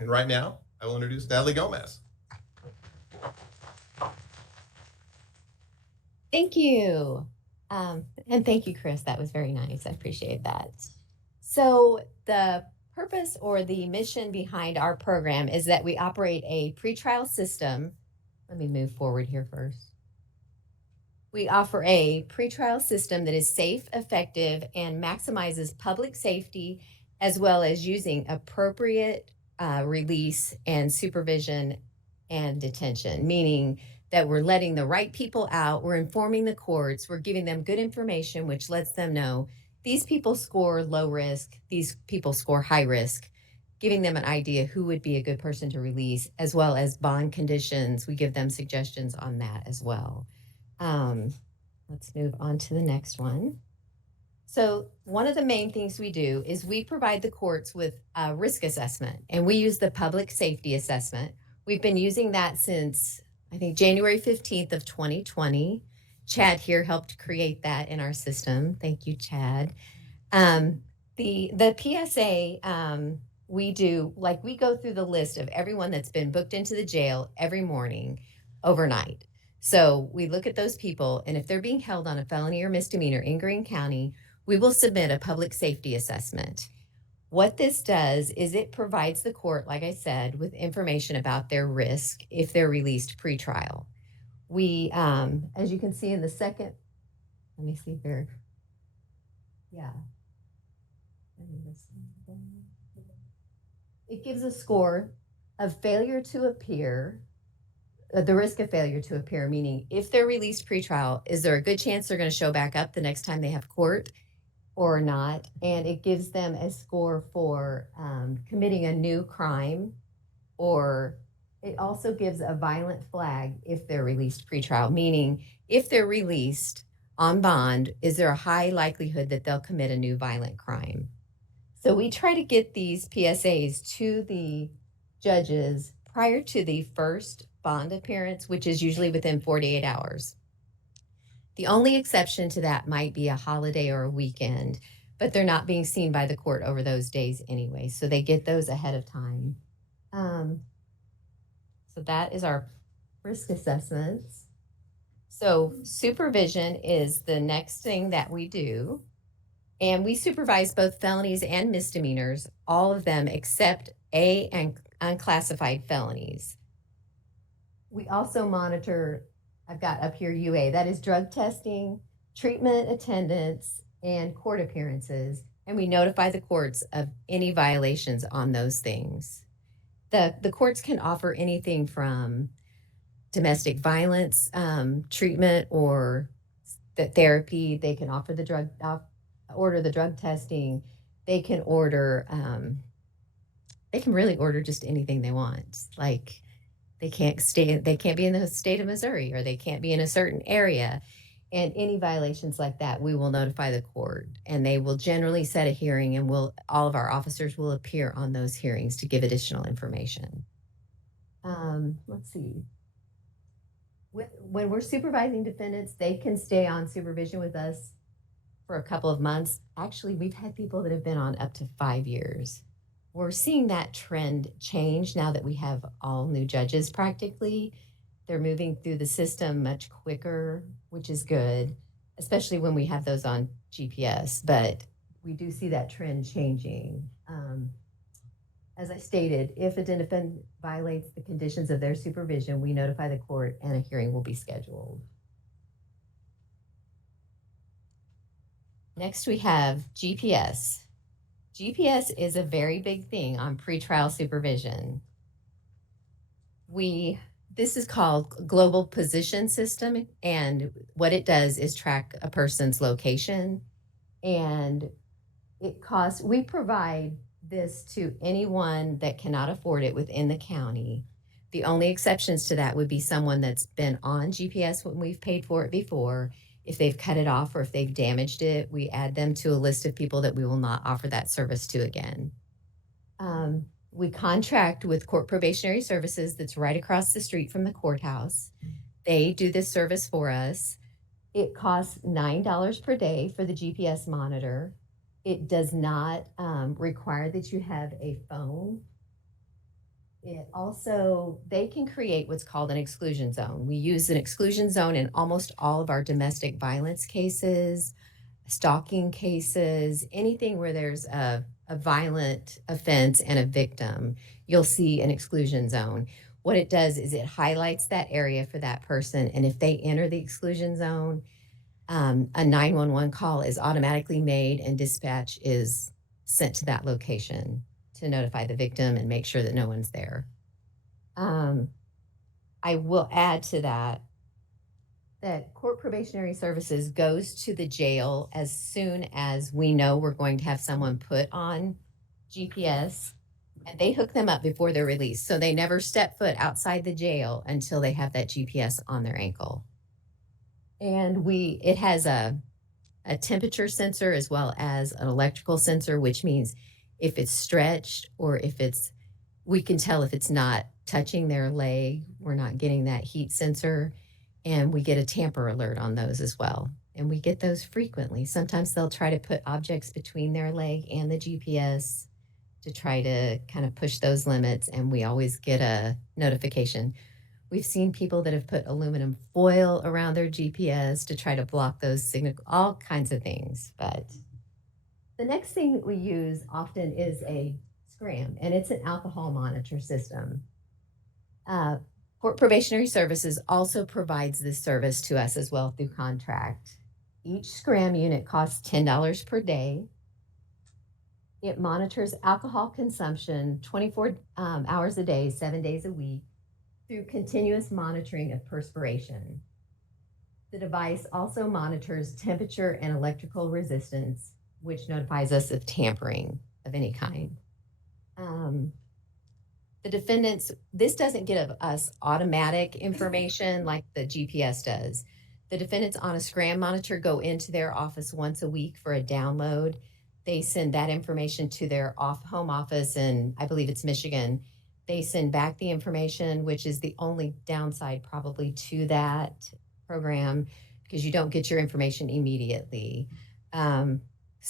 And right now, I will introduce Natalie Gomez. Thank you. And thank you, Chris. That was very nice. I appreciate that. So, the purpose or the mission behind our program is that we operate a pretrial system. Let me move forward here first. We offer a pretrial system that is safe, effective, and maximizes public safety, as well as using appropriate release and supervision and detention, meaning that we're letting the right people out, we're informing the courts, we're giving them good information, which lets them know these people score low risk, these people score high risk, giving them an idea who would be a good person to release, as well as bond conditions. We give them suggestions on that as well. Um, let's move on to the next one. So, one of the main things we do is we provide the courts with a risk assessment, and we use the public safety assessment. We've been using that since, I think, January 15th of 2020. Chad here helped create that in our system. Thank you, Chad. Um, the PSA, we do, like, we go through the list of everyone that's been booked into the jail every morning overnight. So we look at those people, and if they're being held on a felony or misdemeanor in Greene County, we will submit a public safety assessment. What this does is it provides the court, like I said, with information about their risk if they're released pretrial. We, as you can see in the second, let me see here. Yeah. It gives a score of failure to appear, the risk of failure to appear, meaning if they're released pretrial, is there a good chance they're going to show back up the next time they have court or not? And it gives them a score for committing a new crime, or it also gives a violent flag if they're released pretrial, meaning if they're released on bond, is there a high likelihood that they'll commit a new violent crime? So we try to get these PSAs to the judges prior to the first bond appearance, which is usually within 48 hours. The only exception to that might be a holiday or a weekend, but they're not being seen by the court over those days anyway. So they get those ahead of time. So that is our risk assessments. So supervision is the next thing that we do. And we supervise both felonies and misdemeanors, all of them except A and unclassified felonies. We also monitor, I've got up here UA, that is drug testing, treatment attendance, and court appearances. And we notify the courts of any violations on those things. The courts can offer anything from domestic violence treatment or the therapy. They can offer the order the drug testing. They can order they can really order just anything they want. Like they can't be in the state of Missouri, or they can't be in a certain area. And any violations like that, we will notify the court, and they will generally set a hearing, and all of our officers will appear on those hearings to give additional information. Let's see. When we're supervising defendants, they can stay on supervision with us for a couple of months. Actually, we've had people that have been on up to 5 years. We're seeing that trend change now that we have all new judges practically. They're moving through the system much quicker, which is good, especially when we have those on GPS. But we do see that trend changing. As I stated, if a defendant violates the conditions of their supervision, we notify the court and a hearing will be scheduled. Next, we have GPS. GPS is a very big thing on pretrial supervision. This is called Global Position System, and what it does is track a person's location, and we provide this to anyone that cannot afford it within the county. The only exceptions to that would be someone that's been on GPS when we've paid for it before. If they've cut it off or if they've damaged it, we add them to a list of people that we will not offer that service to again. We contract with Court Probationary Services that's right across the street from the courthouse. They do this service for us. It costs $9 per day for the GPS monitor. It does not require that you have a phone. It also, they can create what's called an exclusion zone. We use an exclusion zone in almost all of our domestic violence cases, stalking cases, anything where there's a violent offense and a victim, you'll see an exclusion zone. What it does is it highlights that area for that person. And if they enter the exclusion zone, a 911 call is automatically made and dispatch is sent to that location to notify the victim and make sure that no one's there. I will add to that that court probationary services goes to the jail as soon as we know we're going to have someone put on GPS, and they hook them up before they're released. So they never step foot outside the jail until they have that GPS on their ankle. And it has a temperature sensor as well as an electrical sensor, which means if it's stretched or we can tell if it's not touching their leg, we're not getting that heat sensor. And we get a tamper alert on those as well. And we get those frequently. Sometimes they'll try to put objects between their leg and the GPS to try to kind of push those limits. And we always get a notification. We've seen people that have put aluminum foil around their GPS to try to block those signals, all kinds of things. But the next thing that we use often is a SCRAM, and it's an alcohol monitor system. Court Probationary Services also provides this service to us as well through contract. Each SCRAM unit costs $10 per day. It monitors alcohol consumption 24 hours a day, 7 days a week, through continuous monitoring of perspiration. The device also monitors temperature and electrical resistance, which notifies us of tampering of any kind. The defendants, this doesn't give us automatic information like the GPS does. The defendants on a SCRAM monitor go into their office once a week for a download. They send that information to their home office, and I believe it's Michigan. They send back the information, which is the only downside probably to that program, because you don't get your information immediately. And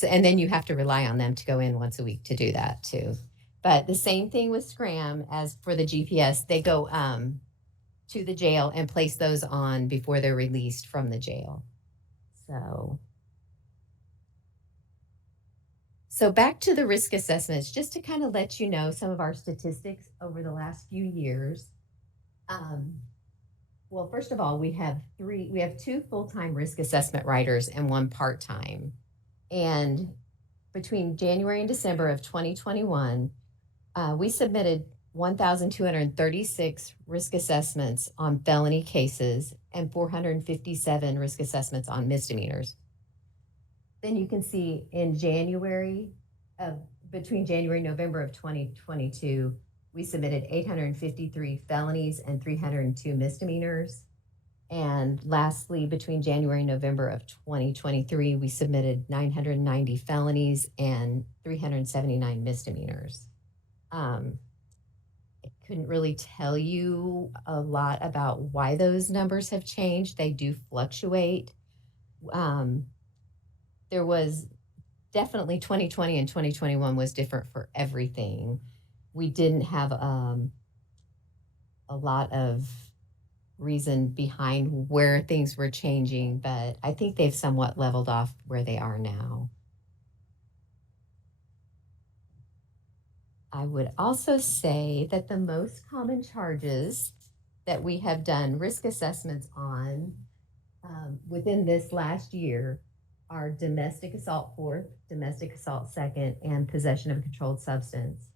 then you have to rely on them to go in once a week to do that too. But the same thing with SCRAM as for the GPS, they go to the jail and place those on before they're released from the jail. So back to the risk assessments, just to kind of let you know some of our statistics over the last few years. Well, first of all, we have two full-time risk assessment writers and one part-time. And between January and December of 2021, we submitted 1,236 risk assessments on felony cases and 457 risk assessments on misdemeanors. Then you can see in between January and November of 2022, we submitted 853 felonies and 302 misdemeanors. And lastly, between January and November of 2023, we submitted 990 felonies and 379 misdemeanors. I couldn't really tell you a lot about why those numbers have changed. They do fluctuate. There was definitely 2020 and 2021 was different for everything. We didn't have a lot of reason behind where things were changing, but I think they've somewhat leveled off where they are now. I would also say that the most common charges that we have done risk assessments on within this last year are domestic assault fourth, domestic assault second, and possession of a controlled substance.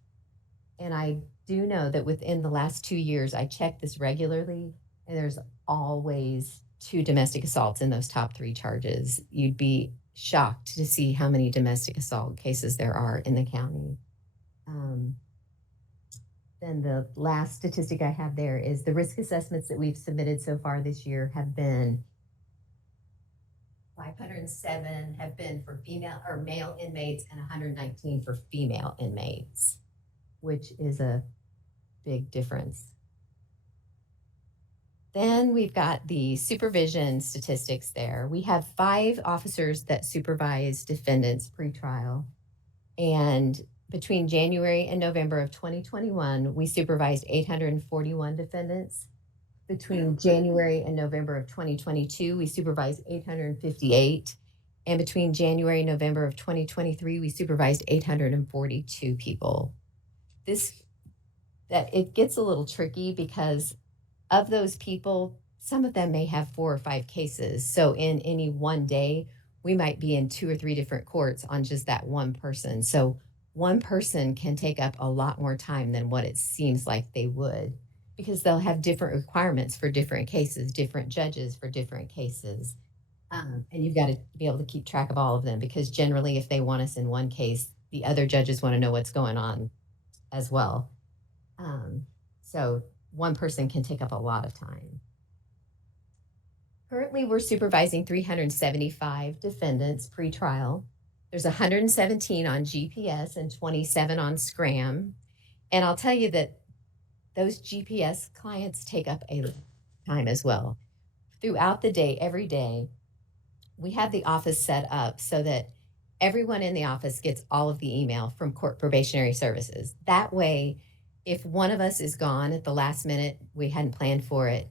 And I do know that within the last 2 years, I check this regularly, and there's always 2 domestic assaults in those top 3 charges. You'd be shocked to see how many domestic assault cases there are in the county. Then the last statistic I have there is the risk assessments that we've submitted so far this year have been 507 have been for female or male inmates and 119 for female inmates, which is a big difference. Then we've got the supervision statistics there. We have 5 officers that supervise defendants pretrial, and between January and November of 2021, we supervised 841 defendants. Between January and November of 2022, we supervised 858. And between January and November of 2023, we supervised 842 people. That it gets a little tricky because of those people, some of them may have 4 or 5 cases. So in any one day, we might be in 2 or 3 different courts on just that one person. So one person can take up a lot more time than what it seems like they would, because they'll have different requirements for different cases, different judges for different cases. And you've got to be able to keep track of all of them, because generally, if they want us in one case, the other judges want to know what's going on as well. So one person can take up a lot of time. Currently, we're supervising 375 defendants pretrial. There's 117 on GPS and 27 on Scram. And I'll tell you that those GPS clients take up a lot of time as well. Throughout the day, every day, we have the office set up so that everyone in the office gets all of the email from court probationary services. That way, if one of us is gone at the last minute, we hadn't planned for it,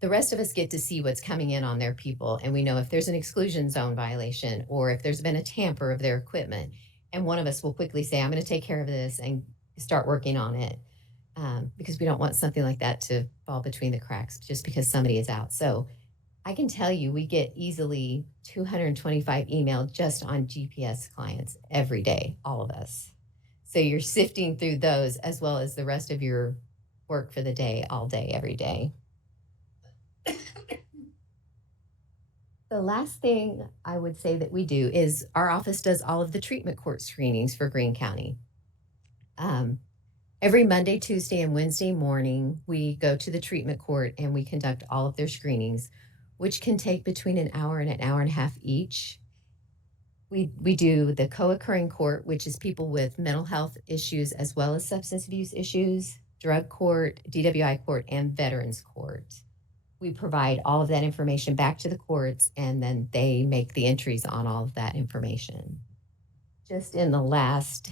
the rest of us get to see what's coming in on their people. And we know if there's an exclusion zone violation or if there's been a tamper of their equipment. And one of us will quickly say, I'm going to take care of this and start working on it. Because we don't want something like that to fall between the cracks just because somebody is out. So I can tell you, we get easily 225 email just on GPS clients every day, all of us. So you're sifting through those as well as the rest of your work for the day, all day, every day. The last thing I would say that we do is our office does all of the treatment court screenings for Greene County. Every Monday, Tuesday, and Wednesday morning, we go to the treatment court and we conduct all of their screenings, which can take between an hour and a half each. We do the co-occurring court, which is people with mental health issues as well as substance abuse issues, drug court, DWI court, and veterans court. We provide all of that information back to the courts, and then they make the entries on all of that information. Just in the last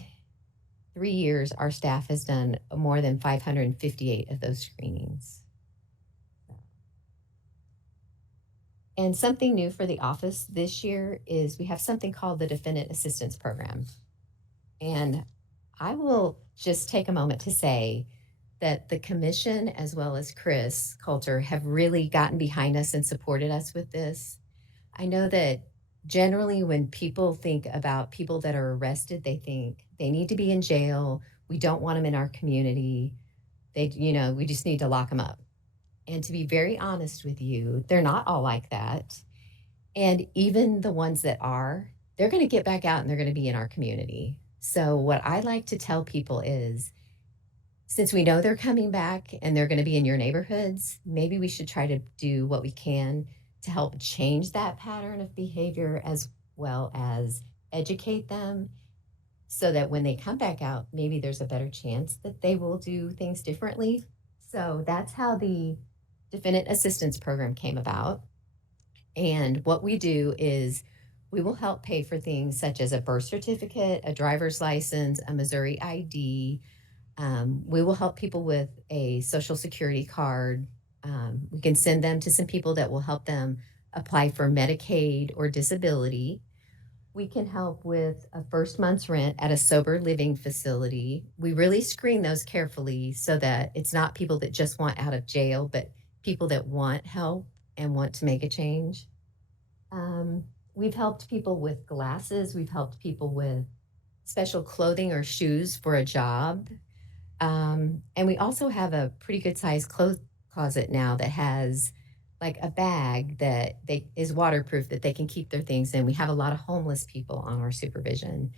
3 years, our staff has done more than 558 of those screenings. And something new for the office this year is we have something called the Defendant Assistance Program. And I will just take a moment to say that the commission, as well as Chris Coulter, have really gotten behind us and supported us with this. I know that generally when people think about people that are arrested, they think they need to be in jail. We don't want them in our community. We just need to lock them up. And to be very honest with you, they're not all like that. And even the ones that are, they're going to get back out and they're going to be in our community. So what I like to tell people is, since we know they're coming back and they're going to be in your neighborhoods, maybe we should try to do what we can to help change that pattern of behavior as well as educate them so that when they come back out, maybe there's a better chance that they will do things differently. So that's how the Defendant Assistance Program came about. And what we do is we will help pay for things such as a birth certificate, a driver's license, a Missouri ID. We will help people with a Social Security card. We can send them to some people that will help them apply for Medicaid or disability. We can help with a first month's rent at a sober living facility. We really screen those carefully so that it's not people that just want out of jail, but people that want help and want to make a change. We've helped people with glasses. We've helped people with special clothing or shoes for a job. And we also have a pretty good sized clothes closet now that has like a bag that is waterproof that they can keep their things in. We have a lot of homeless people on our supervision.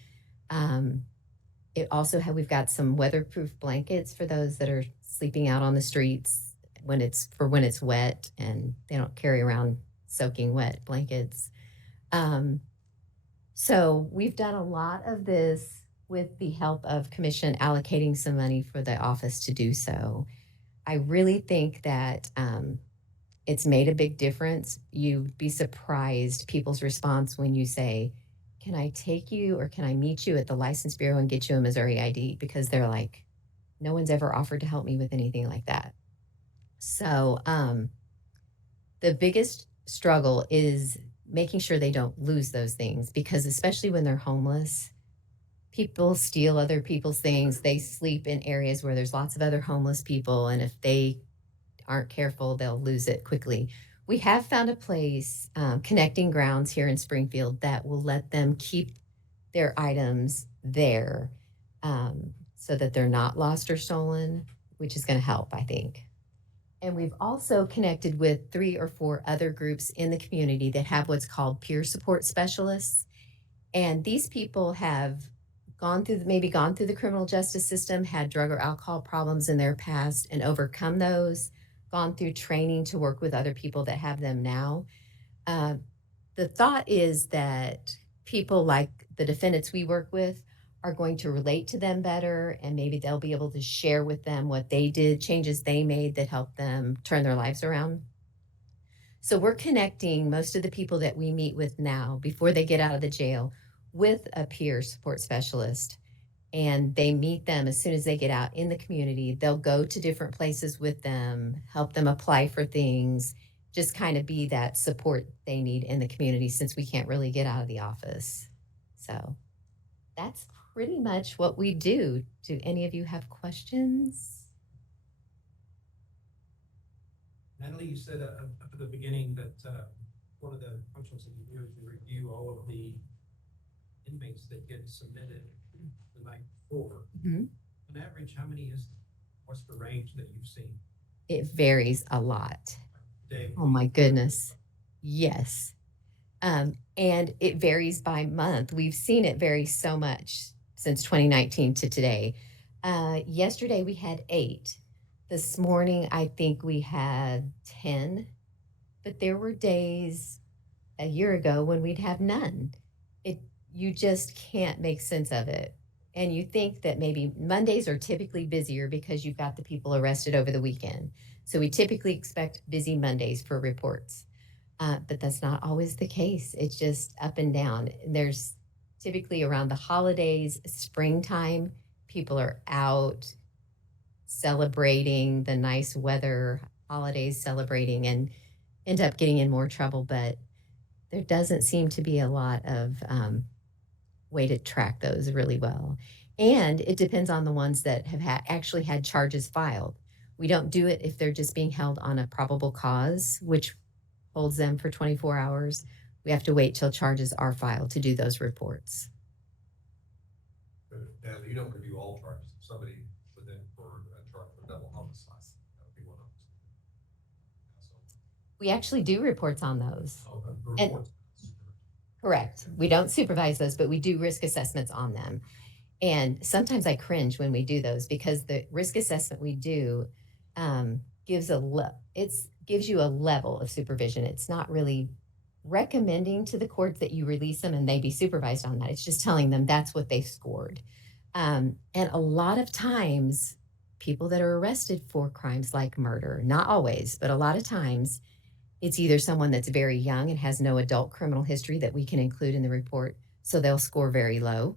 We've got some weatherproof blankets for those that are sleeping out on the streets when it's wet and they don't carry around soaking wet blankets. So we've done a lot of this with the help of commission allocating some money for the office to do so. I really think that it's made a big difference. You'd be surprised people's response when you say, can I take you or can I meet you at the license bureau and get you a Missouri ID? Because they're like, no one's ever offered to help me with anything like that. So, the biggest struggle is making sure they don't lose those things because, especially when they're homeless, people steal other people's things. They sleep in areas where there's lots of other homeless people. And if they aren't careful, they'll lose it quickly. We have found a place, Connecting Grounds here in Springfield, that will let them keep their items there, so that they're not lost or stolen, which is going to help, I think. And we've also connected with 3 or 4 other groups in the community that have what's called peer support specialists. And these people have gone through the criminal justice system, had drug or alcohol problems in their past and overcome those, gone through training to work with other people that have them now. Uh, the thought is that people like the defendants we work with are going to relate to them better, and maybe they'll be able to share with them what they did, changes they made that helped them turn their lives around. So we're connecting most of the people that we meet with now before they get out of the jail with a peer support specialist. And they meet them as soon as they get out in the community. They'll go to different places with them, help them apply for things, just kind of be that support they need in the community since we can't really get out of the office. So that's pretty much what we do. Do any of you have questions? Natalie, you said up at the beginning that one of the functions that you do is you review all of the inmates that get submitted the night before. Mhm. On average, what's the range that you've seen? It varies a lot. Day, Oh my goodness. Yes. And it varies by month. We've seen it vary so much since 2019 to today. Yesterday we had 8. This morning I think we had 10, but there were days a year ago when we'd have none. It You just can't make sense of it. And you think that maybe Mondays are typically busier because you've got the people arrested over the weekend. So we typically expect busy Mondays for reports. But that's not always the case. It's just up and down. There's typically around the holidays, springtime, people are out celebrating the nice weather, holidays celebrating, and end up getting in more trouble. But there doesn't seem to be a lot of way to track those really well. And it depends on the ones that have actually had charges filed. We don't do it if they're just being held on a probable cause, which holds them for 24 hours. We have to wait till charges are filed to do those reports. But Natalie, you don't review all charges. If somebody put in for a charge for double homicide, that would be one of them. So, We actually do reports on those. the And- reports. Correct. We don't supervise those, but we do risk assessments on them. And sometimes I cringe when we do those because the risk assessment we do gives gives you a level of supervision. It's not really recommending to the courts that you release them and they be supervised on that. It's just telling them that's what they scored. And a lot of times, people that are arrested for crimes like murder, not always, but a lot of times, it's either someone that's very young and has no adult criminal history that we can include in the report, so they'll score very low,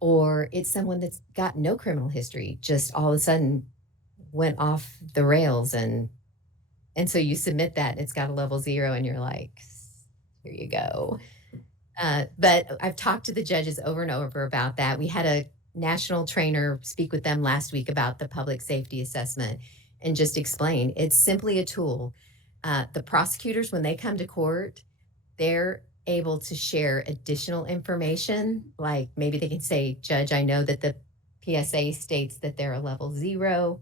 or it's someone that's got no criminal history, just all of a sudden went off the rails, and so you submit that and it's got a level 0 and you're like, here you go. But I've talked to the judges over and over about that. We had a national trainer speak with them last week about the public safety assessment and just explain it's simply a tool. The prosecutors, when they come to court, they're able to share additional information. Like maybe they can say, Judge, I know that the PSA states that they're a level 0.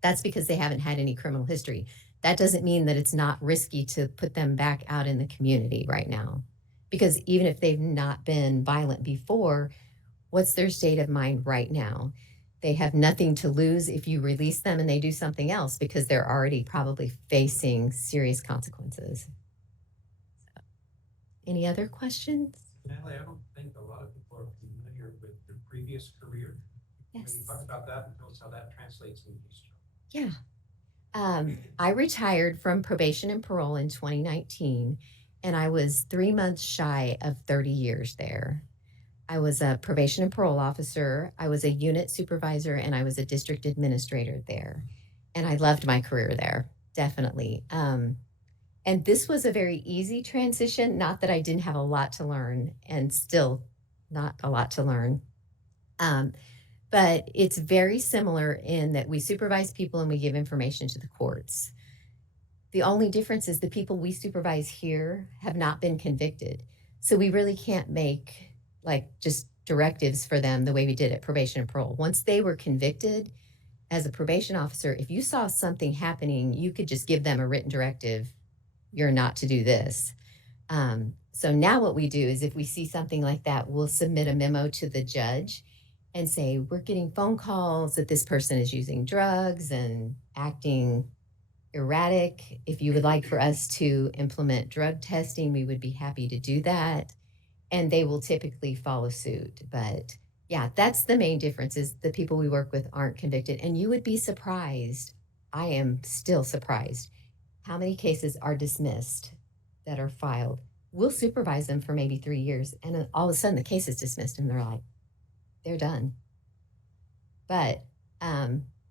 That's because they haven't had any criminal history. That doesn't mean that it's not risky to put them back out in the community right now. Because even if they've not been violent before, what's their state of mind right now? They have nothing to lose if you release them and they do something else because they're already probably facing serious consequences. So, any other questions? Natalie, I don't think a lot of people are familiar with your previous career. Yes. Can you talk about that and tell us how that translates into this job? Yeah. I retired from probation and parole in 2019, and I was 3 months shy of 30 years there. I was a probation and parole officer, I was a unit supervisor, and I was a district administrator there. And I loved my career there, definitely. And this was a very easy transition, not that I didn't have a lot to learn and still not a lot to learn. Um, but it's very similar in that we supervise people and we give information to the courts. The only difference is the people we supervise here have not been convicted. So we really can't make like just directives for them the way we did at probation and parole. Once they were convicted, as a probation officer, if you saw something happening, you could just give them a written directive, you're not to do this. So now what we do is if we see something like that, we'll submit a memo to the judge and say, we're getting phone calls that this person is using drugs and acting erratic. If you would like for us to implement drug testing, we would be happy to do that. And they will typically follow suit. But yeah, that's the main difference is the people we work with aren't convicted. And you would be surprised. I am still surprised how many cases are dismissed that are filed. We'll supervise them for maybe 3 years, and then all of a sudden the case is dismissed, and they're like, they're done. But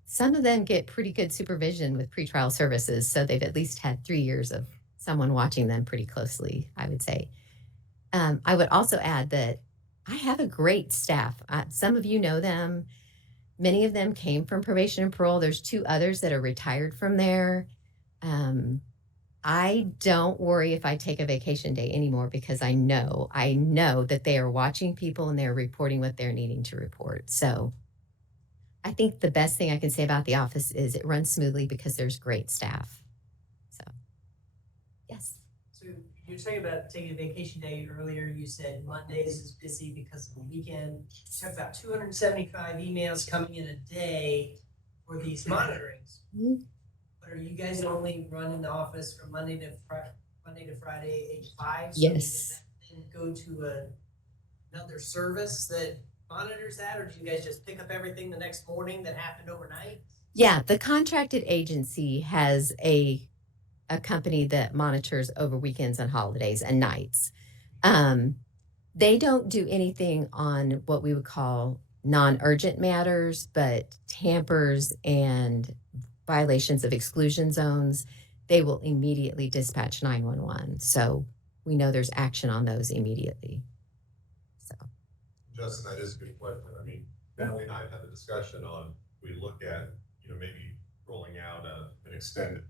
some of them get pretty good supervision with pretrial services, so they've at least had 3 years of someone watching them pretty closely, I would say. I would also add that I have a great staff. Some of you know them. Many of them came from probation and parole. There's 2 others that are retired from there. I don't worry if I take a vacation day anymore because I know that they are watching people and they're reporting what they're needing to report. So I think the best thing I can say about the office is it runs smoothly because there's great staff. So, yes. So you're talking about taking a vacation day earlier. You said Mondays is busy because of the weekend. You talked about 275 emails coming in a day for these monitorings. Mhm. But are you guys only running the office from Monday to Friday, 8 to 5? So Yes. does that then go to another service that monitors that, or do you guys just pick up everything the next morning that happened overnight? Yeah, the contracted agency has a company that monitors over weekends and holidays and nights. They don't do anything on what we would call non-urgent matters, but tampers and violations of exclusion zones, they will immediately dispatch 911. So we know there's action on those immediately. So Justin, that is a good question. I mean, Natalie and I have had a discussion on, we look at, maybe rolling out an extended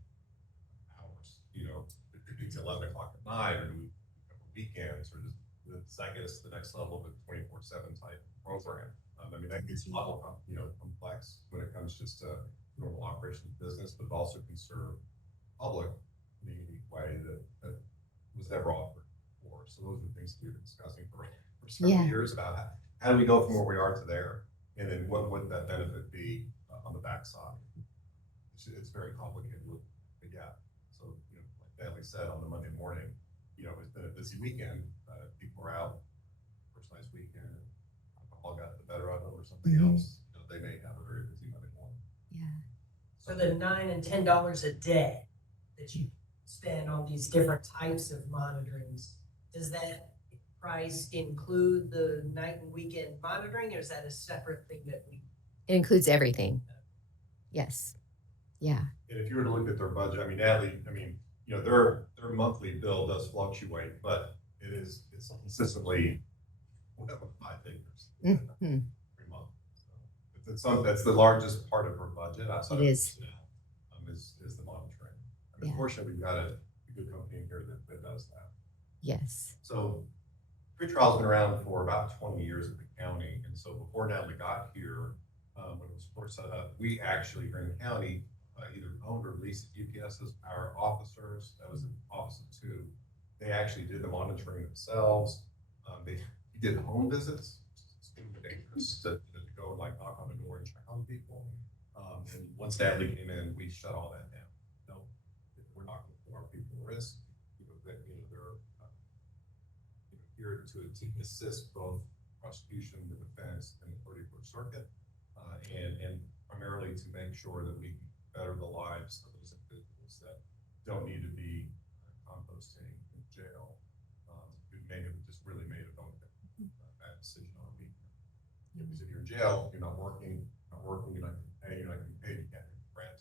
hours, it's 11 o'clock at night or do weekends, or does that get us to the next level of a 24/7 type program? I mean, that gets a lot more, complex when it comes just to normal operation of business, but also can serve public in a unique way that was never offered before. So those are things we've been discussing for several years about how do we go from where we are to there, and then what would that benefit be on the backside? It's very complicated, but yeah. So like Natalie said, on the Monday morning, it's been a busy weekend. People are out, first nice weekend, alcohol got the better of them or something else. They may have a very busy Monday morning. yeah. So the $9 and $10 a day that you spend on these different types of monitorings, does that price include the night and weekend monitoring, or is that a separate thing that we? It includes everything. Yes. Yeah. And if you were to look at their budget, I mean, Natalie, their monthly bill does fluctuate, but it's consistently 5 figures Mm-hmm. every month. So that's the largest part of her budget outside It of is. personnel, is the monitoring. I mean, Yeah. fortunately, we've got a good company in here that does that. Yes. So Pretrial's been around for about 20 years at the county, and so before Natalie got here, when it was first set up, we actually here in the county either owned or leased UPSs. Our officers, that was in Office of 2, they actually did the monitoring themselves. They did home visits. It's dangerous to go and like knock on the door and check on people. And once Natalie came in, we shut all that down. No, we're not going to put our people at risk. They're here to assist both prosecution, the defense, and the 34th Circuit, and primarily to make sure that we can better the lives of those individuals that don't need to be composting and jail, who maybe just really made a bad decision on being there. Because if you're in jail, you're not working, you're not getting paid, you're not getting paid, you can't pay rent,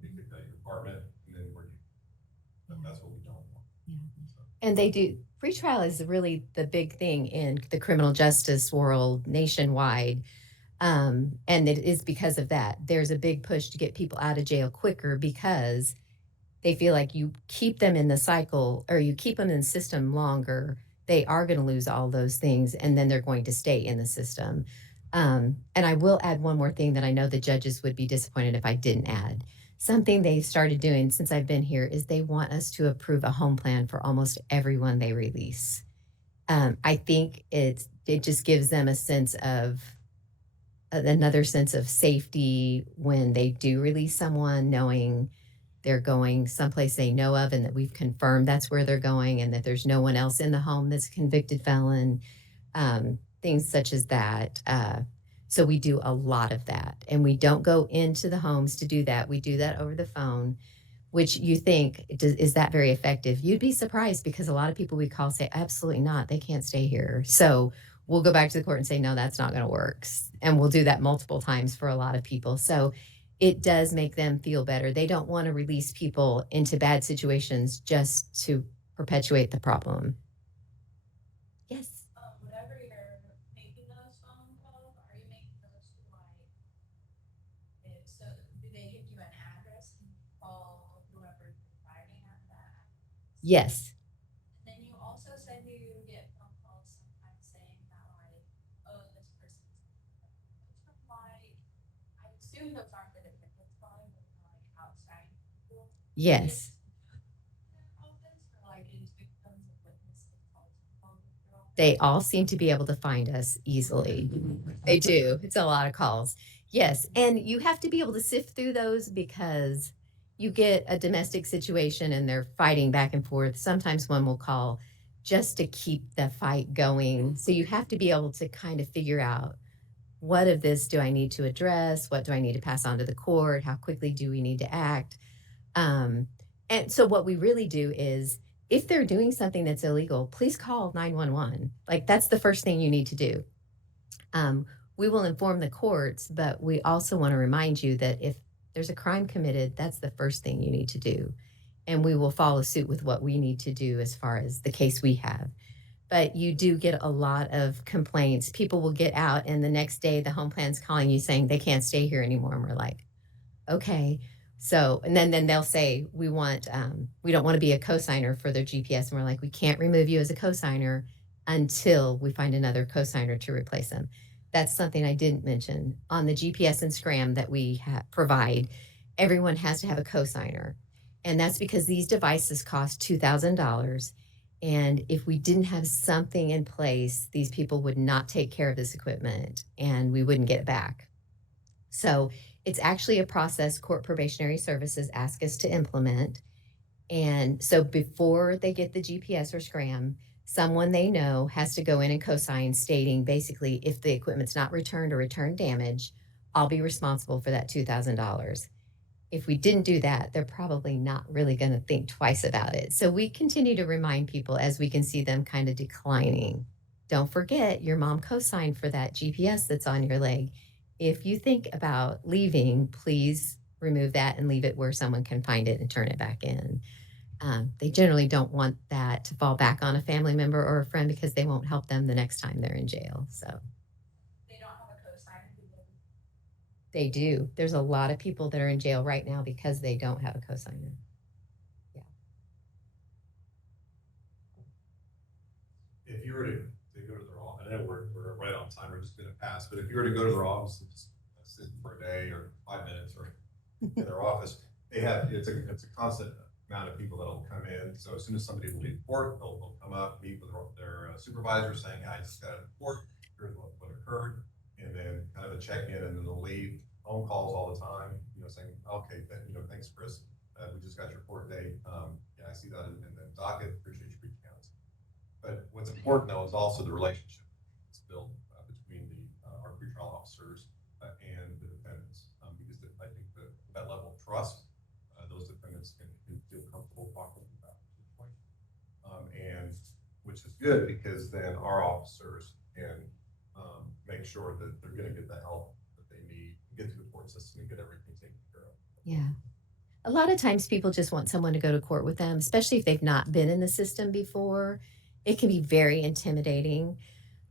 you can pay your apartment, and then where do you, that's what we don't want. Yeah. So, And they do, pretrial is really the big thing in the criminal justice world nationwide. And it is because of that. There's a big push to get people out of jail quicker because they feel like you keep them in the cycle or you keep them in the system longer, they are going to lose all those things and then they're going to stay in the system. And I will add one more thing that I know the judges would be disappointed if I didn't add. Something they've started doing since I've been here is they want us to approve a home plan for almost everyone they release. I think it just gives them a sense of another sense of safety when they do release someone, knowing they're going someplace they know of and that we've confirmed that's where they're going and that there's no one else in the home that's a convicted felon, things such as that. So we do a lot of that, and we don't go into the homes to do that. We do that over the phone, which you think, is that very effective? You'd be surprised because a lot of people we call say, absolutely not, they can't stay here. So we'll go back to the court and say, no, that's not going to work. And we'll do that multiple times for a lot of people. So it does make them feel better. They don't want to release people into bad situations just to perpetuate the problem. Yes. Whenever you're making those phone calls, are you making those to so do they give you an address and you call whoever's providing at that? Yes. And then you also said you get phone calls sometimes saying that like, oh, this person's from like, I assume those aren't the defendants calling, but like outside people. Yes. They all seem to be able to find us easily. They do. It's a lot of calls. Yes. And you have to be able to sift through those because you get a domestic situation and they're fighting back and forth. Sometimes one will call just to keep the fight going. So you have to be able to kind of figure out, what of this do I need to address? What do I need to pass on to the court? How quickly do we need to act? And so what we really do is, if they're doing something that's illegal, please call 911. Like, that's the first thing you need to do. We will inform the courts, but we also want to remind you that if there's a crime committed, that's the first thing you need to do. And we will follow suit with what we need to do as far as the case we have. But you do get a lot of complaints. People will get out and the next day the home plan's calling you saying they can't stay here anymore. And we're like, okay. So, and then they'll say, we don't want to be a cosigner for their GPS. And we're like, we can't remove you as a cosigner until we find another cosigner to replace them. That's something I didn't mention. On the GPS and Scram that we provide, everyone has to have a cosigner. And that's because these devices cost $2,000. And if we didn't have something in place, these people would not take care of this equipment and we wouldn't get it back. So it's actually a process Court Probationary Services ask us to implement. And so before they get the GPS or Scram, someone they know has to go in and cosign, stating basically, if the equipment's not returned or returned damaged, I'll be responsible for that $2,000. If we didn't do that, they're probably not really going to think twice about it. So we continue to remind people as we can see them kind of declining. Don't forget, your mom co-signed for that GPS that's on your leg. If you think about leaving, please remove that and leave it where someone can find it and turn it back in. They generally don't want that to fall back on a family member or a friend because they won't help them the next time they're in jail. So They don't have a cosigner. they do. There's a lot of people that are in jail right now because they don't have a cosigner. Yeah. if you were to go to their office, I know we're right on time, we're just gonna pass, but if you were to go to their office and just sit for a day or 5 minutes or in their office, it's a constant amount of people that'll come in. So as soon as somebody will leave court, they'll come up, meet with their supervisor saying, I just got a report, here's what occurred, and then kind of a check-in, and then they'll leave. Phone calls all the time, saying, okay, thanks, Chris. We just got your court date. Yeah, I see that in the docket. Appreciate you reaching out. But what's important though is also the relationship that's built between our pretrial officers and the defendants, because I think that level of trust, those defendants can feel comfortable talking about the situation. good because then our officers can, make sure that they're gonna get the help that they need, get through the court system and get everything taken care of. Yeah. A lot of times people just want someone to go to court with them, especially if they've not been in the system before. It can be very intimidating.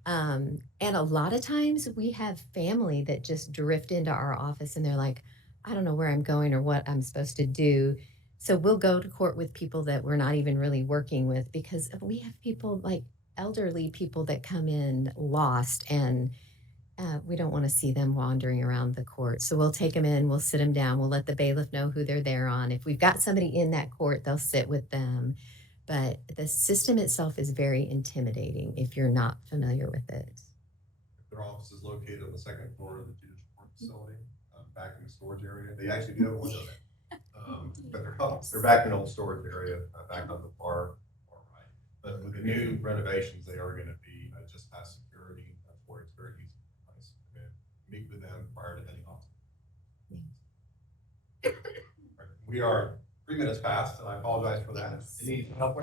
And a lot of times we have family that just drift into our office and they're like, I don't know where I'm going or what I'm supposed to do. So we'll go to court with people that we're not even really working with because we have people like elderly people that come in lost and we don't want to see them wandering around the court. So we'll take them in, we'll sit them down, we'll let the bailiff know who they're there on. If we've got somebody in that court, they'll sit with them. But the system itself is very intimidating if you're not familiar with it. Their office is located on the second floor of the judicial court facility, back in the storage area. They actually do have a window there. But they're back in the old storage area, back on the far right. But with the new renovations, they are gonna be just past security, where it's very easy to place. Meet with them prior to heading off. We are 3 minutes past, and I apologize for that. Any help?